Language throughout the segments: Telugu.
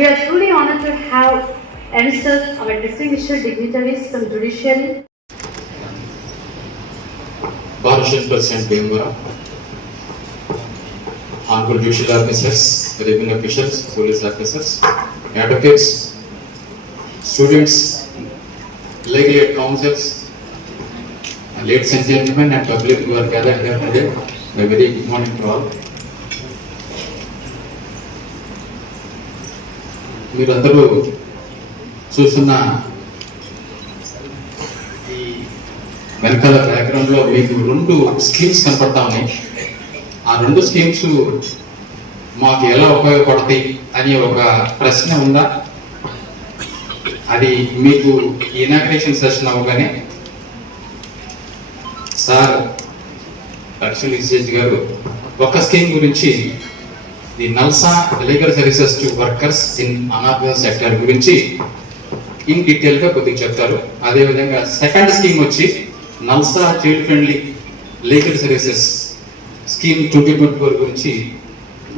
We are truly honored to have youngsters, our distinguished dignitaries from judiciary, Association President Bhimura, Honorable Judicial Officers, Revenue Officials, Police Officers, Advocates, Students, Legal Aid Councils, ladies and gentlemen and public who are gathered here today, a very good morning to all. మీరందరూ చూస్తున్న ఈ వెనకాల బ్యాక్గ్రౌండ్ మీకు రెండు స్కీమ్స్ కనపడతా ఉన్నాయి. ఆ రెండు స్కీమ్స్ మాకు ఎలా ఉపయోగపడతాయి అని ఒక ప్రశ్న ఉందా? అది మీకు ఇనాగ్రేషన్ సెషన్ అవ్వగానే సార్ లక్ష్మీ గారు ఒక స్కీమ్ గురించి the NALSA legal services to workers in unorganised sector గురించి ఇన్ డీటెయిల్గా కొద్దిగా చెప్తారు. అదేవిధంగా సెకండ్ స్కీమ్ వచ్చి NALSA child friendly legal services scheme twenty twenty four గురించి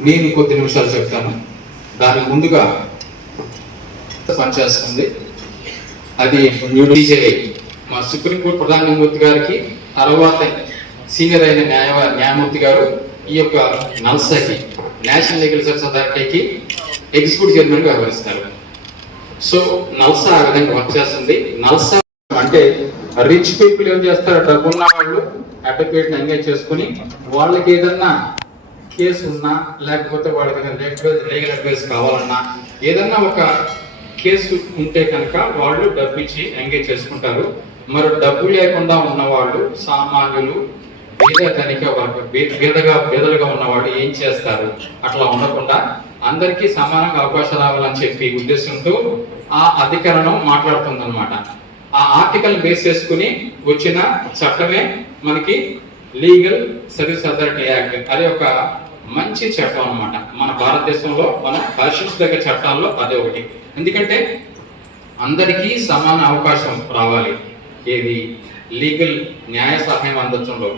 నేను కొద్ది నిమిషాలు చెప్తాను. దానికి ముందుగా పనిచేస్తుంది. అది న్యూడిజే మా సుప్రీంకోర్టు ప్రధాన న్యాయమూర్తి గారికి తర్వాత సీనియర్ అయిన న్యాయ న్యాయమూర్తి గారు ఈ యొక్క నల్సాకి నేషనల్ లీగల్ సర్వీస్ అథారిటీకి ఎగ్జిక్యూటివ్ చైర్మన్గా వ్యవహరిస్తారు. సో నల్సా ఆ విధంగా వర్క్ చేస్తుంది. నల్సా అంటే రిచ్ పీపుల్ ఏం చేస్తారు? డబ్బు ఉన్న వాళ్ళు అడ్వకేట్ ఎంగేజ్ చేసుకుని వాళ్ళకి ఏదన్నా కేసు ఉన్నా లేకపోతే వాళ్ళకి లీగల్ అడ్వైస్ కావాలన్నా ఏదన్నా ఒక కేసు ఉంటే కనుక వాళ్ళు డబ్బు ఇచ్చి ఎంగేజ్ చేసుకుంటారు. మరి డబ్బు లేకుండా ఉన్న వాళ్ళు సామాన్యులు బీద తనిఖీ బీదగా బీదలుగా ఉన్నవాడు ఏం చేస్తారు? అట్లా ఉండకుండా అందరికీ సమానంగా అవకాశాలు రావాలని చెప్పి ఉద్దేశంతో ఆ అధికరణం మాట్లాడుతుందన్నమాట. ఆ ఆర్టికల్ బేస్ చేసుకుని వచ్చిన చట్టమే మనకి లీగల్ సర్వీస్ అథారిటీ యాక్ట్ అది ఒక మంచి చట్టం అనమాట మన భారతదేశంలో మన పరిశీలించదగ్గ చట్టాల్లో అదే ఒకటి. ఎందుకంటే అందరికీ సమాన అవకాశం రావాలి. ఏది? లీగల్ న్యాయ సహాయం అందించడంలో.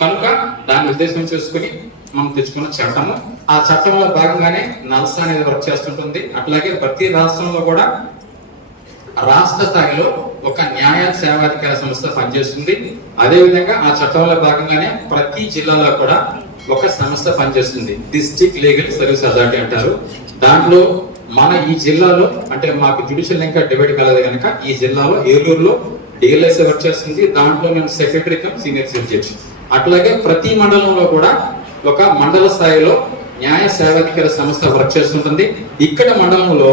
కనుక దాన్ని ఉద్దేశం చేసుకుని మనం తెచ్చుకున్న చట్టము. ఆ చట్టంలో భాగంగానే నల్సా అనేది వర్క్ చేస్తుంటుంది. అట్లాగే ప్రతి రాష్ట్రంలో కూడా రాష్ట్ర స్థాయిలో ఒక న్యాయ సేవాధికార సంస్థ పనిచేస్తుంది. అదేవిధంగా ఆ చట్టంలో భాగంగానే ప్రతి జిల్లాలో కూడా ఒక సంస్థ పనిచేస్తుంది. డిస్ట్రిక్ట్ లీగల్ సర్వీస్ అథారిటీ అంటారు. దాంట్లో మన ఈ జిల్లాలో అంటే మాకు జ్యుడిషియల్ ఇంకా డివైడ్ కాలేదు కనుక ఈ జిల్లాలో ఏలూరులో డిఎల్ఎస్ వర్క్ చేస్తుంది. దాంట్లో నేను secretary cum senior civil judge అట్లాగే ప్రతి మండలంలో కూడా ఒక మండల స్థాయిలో న్యాయ సేవాధికార సంస్థ వర్క్ చేస్తుంటుంది. ఇక్కడ మండలంలో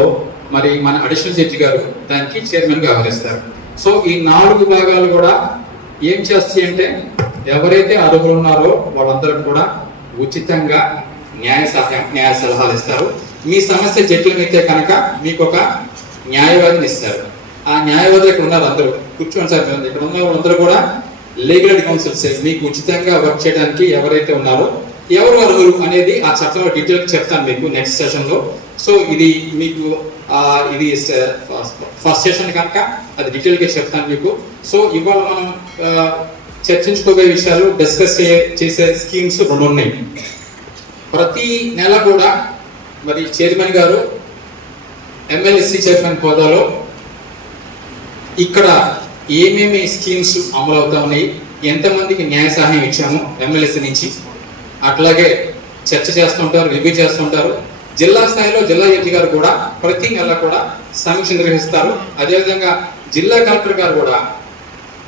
మరి మన అడిషనల్ జడ్జి గారు దానికి చైర్మన్గా వ్యవహరిస్తారు. సో ఈ నాలుగు భాగాలు కూడా ఏం చేస్తాయి అంటే ఎవరైతే అర్హులు ఉన్నారో వాళ్ళందరూ కూడా ఉచితంగా న్యాయ సహాయం న్యాయ సలహాలు ఇస్తారు. మీ సమస్య జటిలమైతే కనుక మీకు ఒక న్యాయవాదిని ఇస్తారు. ఆ న్యాయవాది ఇక్కడ ఉన్నారు అందరూ. కూర్చోండి సార్ ఇక్కడ ఉన్న వాళ్ళందరూ కూడా లీగల్ కౌన్సిల్స్ మీకు ఉచితంగా వర్క్ చేయడానికి ఎవరైతే ఉన్నారో ఎవరు అర్హులు అనేది ఆ చట్టంలో డీటెయిల్ చెప్తాను మీకు నెక్స్ట్ సెషన్లో సో ఇది మీకు ఇది uh, ఫస్ట్ సెషన్ కనుక అది డీటెయిల్గా చెప్తాను మీకు. సో ఇవాళ మనం చర్చించుకోబోయే విషయాలు డిస్కస్ చేసే స్కీమ్స్ రెండు ఉన్నాయి. ప్రతి నెల కూడా మరి చైర్మన్ గారు ఎమ్మెల్యేసీ చైర్మన్ హోదాలో ఇక్కడ ఏమేమి స్కీమ్స్ అమలు అవుతా ఉన్నాయి? ఎంతమందికి న్యాయ సహాయం ఇచ్చాము ఎమ్మెల్యేసీ నుంచి? అట్లాగే చర్చ చేస్తుంటారు రివ్యూ చేస్తుంటారు. జిల్లా స్థాయిలో జిల్లా జడ్జి గారు కూడా ప్రతి నెల కూడా సమీక్ష నిర్వహిస్తారు. అదేవిధంగా జిల్లా కలెక్టర్ గారు కూడా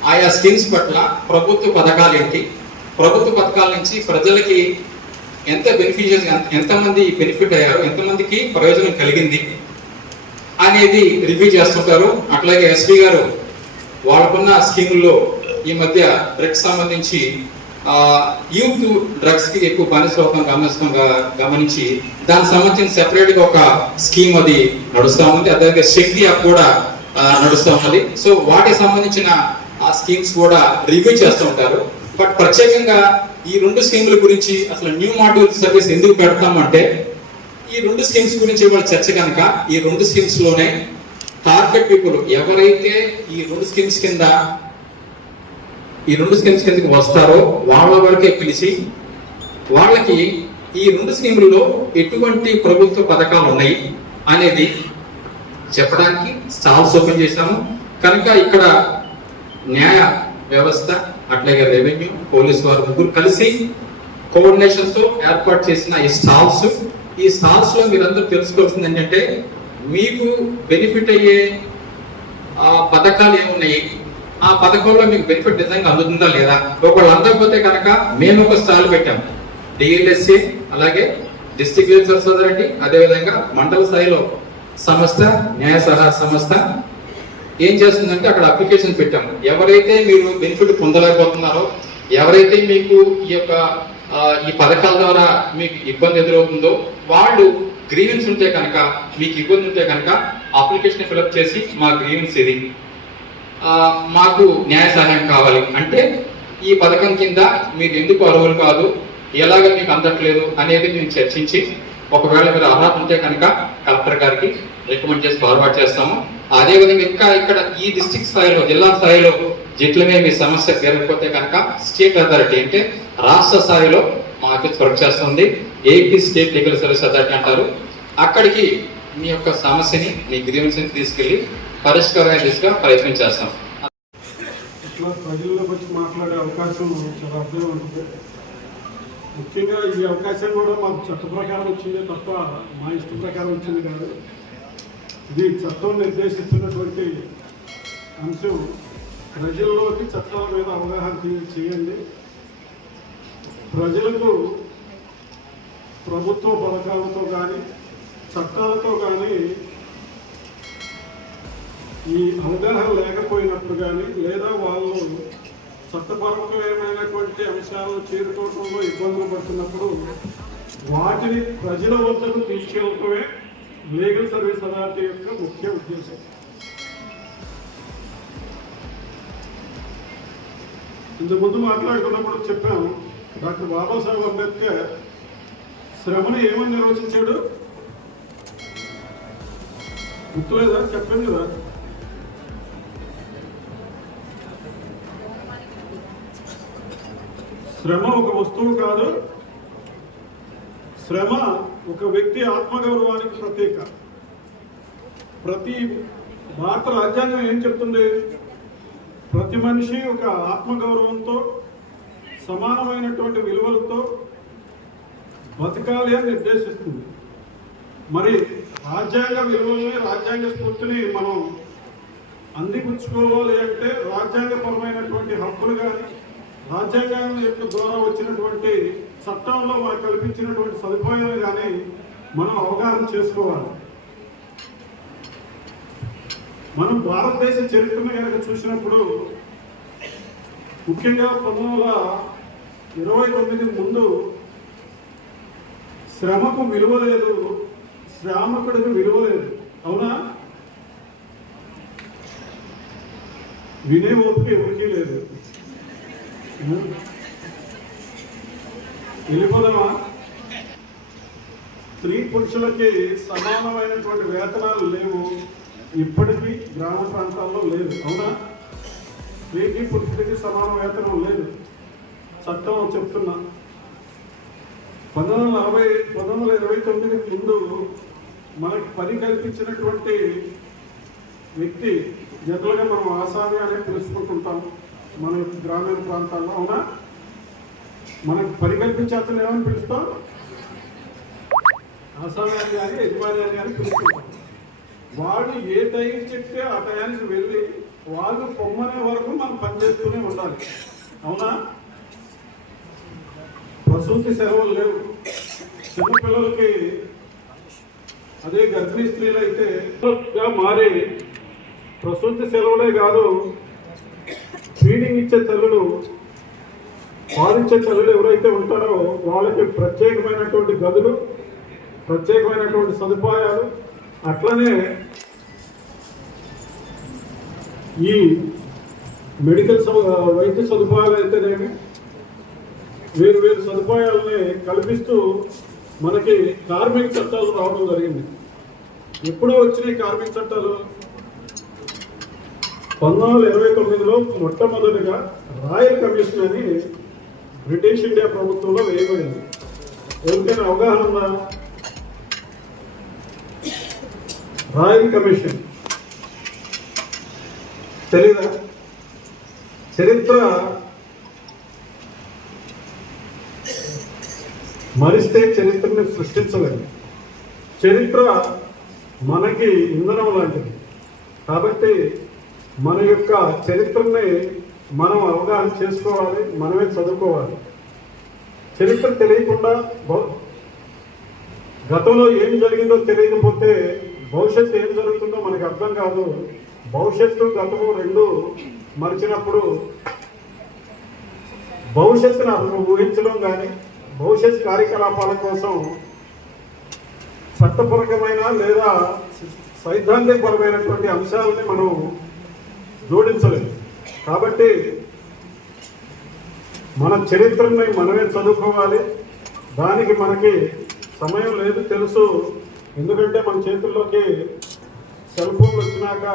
ఆయా స్కీమ్స్ పట్ల ప్రభుత్వ పథకాలు ఏంటి? ప్రభుత్వ పథకాల నుంచి ప్రజలకి ఎంత బెనిఫిషియస్ ఎంతమంది బెనిఫిట్ అయ్యారు? ఎంతమందికి ప్రయోజనం కలిగింది? అనేది రివ్యూ చేస్తుంటారు. అట్లాగే ఎస్పీ గారు వాళ్ళకున్న స్కీముల్లో ఈ మధ్య డ్రగ్స్ సంబంధించి యూత్ డ్రగ్స్కి ఎక్కువ బానిసలు గమనిస్తాం గమనించి దానికి సంబంధించిన సెపరేట్గా ఒక స్కీమ్ అది నడుస్తూ ఉంది. అదే శక్తి యాప్ కూడా నడుస్తూ ఉంది సో వాటికి సంబంధించిన ఆ స్కీమ్స్ కూడా రివ్యూ చేస్తూ ఉంటారు. బట్ ప్రత్యేకంగా ఈ రెండు స్కీముల గురించి అసలు న్యూ మాడ్యూల్ సర్వీస్ ఎందుకు పెడతామంటే ఈ రెండు స్కీమ్స్ గురించి ఇవాళ చర్చ కనుక ఈ రెండు స్కీమ్స్లోనే టార్గెట్ పీపుల్ ఎవరైతే ఈ రెండు స్కీమ్స్ కింద ఈ రెండు స్కీమ్స్ కిందకి వస్తారో వాళ్ళ వరకే పిలిచి వాళ్ళకి ఈ రెండు స్కీములలో ఎటువంటి ప్రభుత్వ పథకాలు ఉన్నాయి అనేది చెప్పడానికి స్టాల్స్ ఓపెన్ చేశాము. కనుక ఇక్కడ న్యాయ వ్యవస్థ అట్లాగే రెవెన్యూ పోలీస్ వారు ముగ్గురు కలిసి కోఆర్డినేషన్తో ఏర్పాటు చేసిన ఈ స్టాల్స్ ఈ స్టాల్స్లో మీరందరూ తెలుసుకోవాల్సింది ఏంటంటే మీకు బెనిఫిట్ అయ్యే ఆ పథకాలు ఏమున్నాయి? ఆ పథకంలో మీకు బెనిఫిట్ నిజంగా అందుతుందా లేదా? ఒకళ్ళు అందకపోతే కనుక మేము ఒక స్టాల్ పెట్టాం. డిఎల్ఎస్సి అలాగే డిస్ట్రిక్ట్ లీగల్ సొసైటీ అదేవిధంగా మండల స్థాయిలో సంస్థ న్యాయ సలహా సంస్థ ఏం చేస్తుందంటే అక్కడ అప్లికేషన్ పెట్టాము ఎవరైతే మీరు బెనిఫిట్ పొందలేకపోతున్నారో ఎవరైతే మీకు ఈ యొక్క ఈ పథకాల ద్వారా మీకు ఇబ్బంది ఎదురవుతుందో వాళ్ళు గ్రీవెన్స్ ఉంటే కనుక మీకు ఇబ్బంది ఉంటే కనుక అప్లికేషన్ ఫిలప్ చేసి మా గ్రీవెన్స్ ఇది. మాకు న్యాయ సహాయం కావాలి. అంటే ఈ పథకం కింద మీరు ఎందుకు అర్హులు కాదు ఎలాగ మీకు అందట్లేదు అనేది మేము చర్చించి ఒకవేళ మీరు అర్హత ఉంటే కనుక కలెక్టర్ గారికి రికమెండ్ చేసి ఫార్వర్డ్ చేస్తాము. అదేవిధంగా ఇంకా ఇక్కడ ఈ డిస్టిక్ స్థాయిలో జిల్లా స్థాయిలో జిట్లమే మీ సమస్య తీరకపోతే కనుక స్టేట్ అథారిటీ అంటే రాష్ట్ర స్థాయిలో మా ఆఫీస్ వర్క్ చేస్తుంది AP state legal service authority అంటారు. అక్కడికి మీ యొక్క సమస్యని మీ గ్రీవెన్స్ని తీసుకెళ్ళి పరిష్కారమైన దిశగా ప్రయత్నం చేస్తాం. ఇట్లా ప్రజల్లోకి వచ్చి మాట్లాడే అవకాశం చాలా అర్థం ఉంటుంది. ముఖ్యంగా ఈ అవకాశం కూడా మాకు చట్ట ప్రకారం వచ్చింది తప్ప మా ఇష్టం ప్రకారం వచ్చింది కాదు. ఇది చట్టం నిర్దేశిస్తున్నటువంటి అంశం. ప్రజల్లోకి చట్టాల మీద అవగాహన చేయండి. ప్రజలకు ప్రభుత్వ పథకాలతో కానీ చట్టాలతో కానీ ఈ అవగాహన లేకపోయినప్పుడు కానీ లేదా వాళ్ళు చట్టపరమైనటువంటి అంశాలను చేరుకోవడంలో ఇబ్బందులు పడుతున్నప్పుడు వాటిని ప్రజల వద్దకు తీసుకెళ్ళటమే లీగల్ సర్వీస్ అథారిటీ యొక్క ముఖ్య ఉద్దేశం. ఇంతకుముందు మాట్లాడుకున్నప్పుడు చెప్పాం డాక్టర్ బాబాసాహెబ్ అంబేద్కర్ శ్రమను ఏమని నిర్వచించాడు? గుర్తులేదా? చెప్పండి కదా శ్రమ ఒక వస్తువు కాదు శ్రమ ఒక వ్యక్తి ఆత్మగౌరవానికి ప్రత్యేక. ప్రతి భారత రాజ్యాంగం ఏం చెప్తుంది? ప్రతి మనిషి ఒక ఆత్మగౌరవంతో సమానమైనటువంటి విలువలతో బతకాలి అని నిర్దేశిస్తుంది. మరి రాజ్యాంగ విలువల్ని రాజ్యాంగ స్ఫూర్తిని మనం అందిపుచ్చుకోవాలి అంటే రాజ్యాంగపరమైనటువంటి హక్కులు కానీ రాజ్యాంగం యొక్క ద్వారా వచ్చినటువంటి చట్టంలో మనకు కల్పించినటువంటి సదుపాయాలు కానీ మనం అవగాహన చేసుకోవాలి. మనం భారతదేశ చరిత్రను కనుక చూసినప్పుడు ముఖ్యంగా పంతొమ్మిది ఇరవై తొమ్మిది ముందు శ్రమకు విలువ లేదు శ్రామకుడికి విలువ లేదు అవునా? వినే ఓపిక ఎవరికీ లేదు. వెళ్ళిపోదామా? స్త్రీ పురుషులకి సమానమైనటువంటి వేతనాలు లేవు. ఇప్పటికీ గ్రామ ప్రాంతాల్లో లేదు. అవునా? స్త్రీకి పురుషుడికి సమాన వేతనం లేదు. చట్టం చెప్తున్నా. పంతొమ్మిది వందల నలభై పంతొమ్మిది వందల ఇరవై తొమ్మిది ముందు మనకు పని కల్పించినటువంటి వ్యక్తి జనరల్గా మనం ఆసామి అనే పిలుచుకుంటుంటాం మన గ్రామీణ ప్రాంతాల్లో అవునా? మనకు పని కల్పించే అతను ఏమని పిలుస్తాం? ఆసామి అని కానీ యజమాని అని కానీ పిలుచుకుంటాం వాడు ఏ టైం చెప్తే ఆ టయానికి వెళ్ళి వాళ్ళు పొమ్మనే వరకు మనం పనిచేస్తూనే ఉండాలి. అవునా? ప్రసూతి సెలవులు లేవు చిన్నపిల్లలకి అదే గర్భిణీ స్త్రీలు అయితే మారి ప్రసూతి సెలవులే కాదు ఫీడింగ్ ఇచ్చే తల్లులు పాలిచ్చే తల్లులు ఎవరైతే ఉంటారో వాళ్ళకి ప్రత్యేకమైనటువంటి గదులు ప్రత్యేకమైనటువంటి సదుపాయాలు అట్లనే ఈ మెడికల్ వైద్య సదుపాయాలు అయితేనేమి వేరు వేరు సదుపాయాలని కల్పిస్తూ మనకి కార్మిక చట్టాలు రావడం జరిగింది. ఎప్పుడో వచ్చినాయి కార్మిక చట్టాలు? పంతొమ్మిది వందల ఇరవై తొమ్మిదిలో మొట్టమొదటిగా రాయల్ కమిషన్ అని బ్రిటిష్ ఇండియా ప్రభుత్వంలో వేయబడింది. ఎవరికైనా అవగాహన ఉందా? Royal commission. తెలీదా? చరిత్ర మరిస్తే చరిత్రని సృష్టించలేదు చరిత్ర మనకి ఇంధనం లాంటిది. కాబట్టి మన యొక్క చరిత్రని మనం అవగాహన చేసుకోవాలి మనమే చదువుకోవాలి. చరిత్ర తెలియకుండా గతంలో ఏం జరిగిందో తెలియకపోతే భవిష్యత్తు ఏం జరుగుతుందో మనకు అర్థం కాదు. భవిష్యత్తు గతము రెండు మరిచినప్పుడు భవిష్యత్తును అసలు ఊహించడం కానీ భవిష్యత్ కార్యకలాపాల కోసం చట్టపరకమైన లేదా సైద్ధాంతికపరమైనటువంటి అంశాలని మనం జోడించలేదు. కాబట్టి మన చరిత్రని మనమే చదువుకోవాలి. దానికి మనకి సమయం లేదు తెలుసు. ఎందుకంటే మన చేతుల్లోకి సెల్ ఫోన్లు వచ్చినాక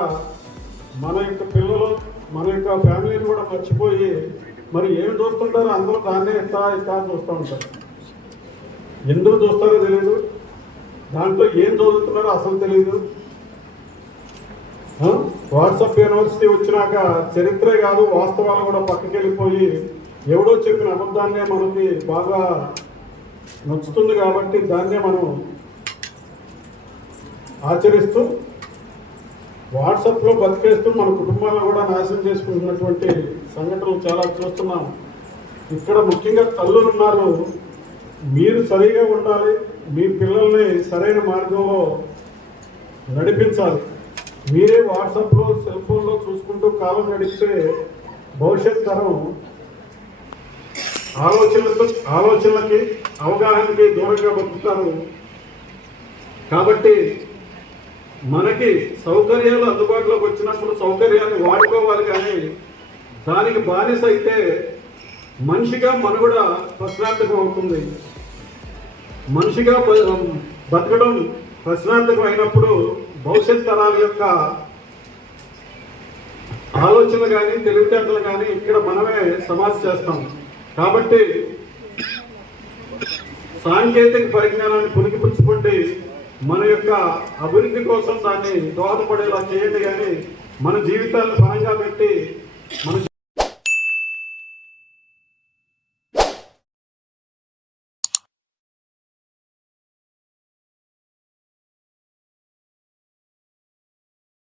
మన యొక్క పిల్లలు మన యొక్క ఫ్యామిలీని కూడా మర్చిపోయి మరి ఏం చూస్తుంటారో? అందరూ దాన్నే ఇస్తా ఇస్తా అని చూస్తూ ఉంటారు. ఎందుకు చూస్తారో తెలియదు దాంట్లో ఏం చదువుతున్నారో అసలు తెలియదు వాట్సాప్ యూనివర్సిటీ వచ్చినాక చరిత్రే కాదు వాస్తవాలు కూడా పక్కకి వెళ్ళిపోయి ఎవడో చెప్పిన అబద్ధాన్నే మనకి బాగా నచ్చుతుంది కాబట్టి దాన్నే మనం ఆచరిస్తూ వాట్సాప్లో బతికేస్తూ మన కుటుంబాలను కూడా నాశనం చేసుకుంటున్నటువంటి సంఘటనలు చాలా చూస్తున్నాం. ఇక్కడ ముఖ్యంగా తల్లులు ఉన్నారు మీరు సరిగా ఉండాలి. మీ పిల్లల్ని సరైన మార్గంలో నడిపించాలి. మీరే వాట్సాప్లో సెల్ ఫోన్లో చూసుకుంటూ కాలం నడిపితే భవిష్యత్ తరం ఆలోచనలతో ఆలోచనలకి అవగాహనకి దూరంగా బతుకుతారు. కాబట్టి మనకి సౌకర్యాలు అందుబాటులోకి వచ్చినప్పుడు సౌకర్యాన్ని వాడుకోవాలి కానీ దానికి బానిస అయితే మనిషిగా మనుగడ ప్రశ్నార్థకం అవుతుంది. మనిషిగా బతకడం ప్రశ్నార్థకం అయినప్పుడు భవిష్యత్ తరాల యొక్క ఆలోచనలు కానీ తెలివితేటలు కానీ ఇక్కడ మనమే సమాధి చేస్తాం. కాబట్టి సాంకేతిక పరిజ్ఞానాన్ని పుణికిపుచ్చుకుంటే మన యొక్క అభివృద్ధి కోసం దాన్ని దోహదపడేలా చేయండి కానీ మన జీవితాలను పరంగా పెట్టి మన